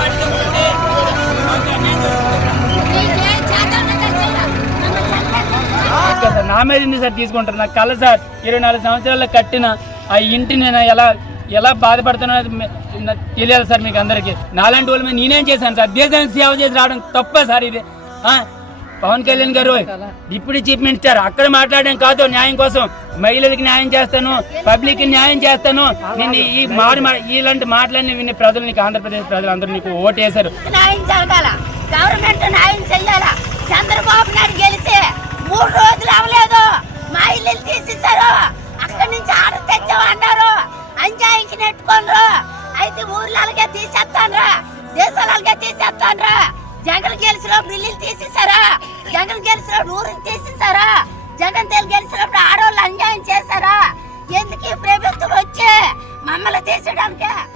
పార్టీలో ఉంటే మాకు అన్యాయం జరుగుతుంది సార్. నా మీద ఉంది సార్ తీసుకుంటారు. నాకు కళ సార్ 24 సంవత్సరాల్లో కట్టిన ఆ ఇంటిని నేను ఎలా బాధపడుతున్నా తెలియాలి సార్ మీకు అందరికీ. నాలాంటి వాళ్ళ మీద నేనేం చేశాను సార్? దేశానికి సేవ చేసి రావడం తప్ప సార్ ఇది. పవన్ కళ్యాణ్ గారు డిప్యూటీ చీఫ్ మినిస్టర్ అక్కడ మాట్లాడడం కాదు, న్యాయం కోసం మహిళలకి న్యాయం చేస్తాను, పబ్లిక్ న్యాయం చేస్తాను. నేను ఈ ఇలాంటి మాటలన్నీ విని ప్రజలు నీకు, ఆంధ్రప్రదేశ్ ప్రజలందరూ నీకు ఓటేశారు. న్యాయం జరగాల, గవర్నమెంట్ న్యాయం చెయ్యాలా. చంద్రబాబు నాయుడు గెలిచి 3 రోజులు అవ్వలేదు, మా ఇల్లు తీసేశారు. అక్కడి నుంచి ఆర్డర్ తెచ్చామన్నారు, అంజాయికి నెట్టుకోనరు. అయితే ఊర్లకే తీసేస్తాను, దేశాలకే తీసేస్తాను. జగన్ గెలిచినప్పుడు ఇల్లు తీసేశారా? జగన్ గెలిచినప్పుడు ఊరిని తీసేశారా? జగన్ గెలిచినప్పుడు ఆడవాళ్ళు అన్యాయం చేశారా? ఎందుకు ఈ ప్రభుత్వం వచ్చి మమ్మల్ని తీసేయడానికి?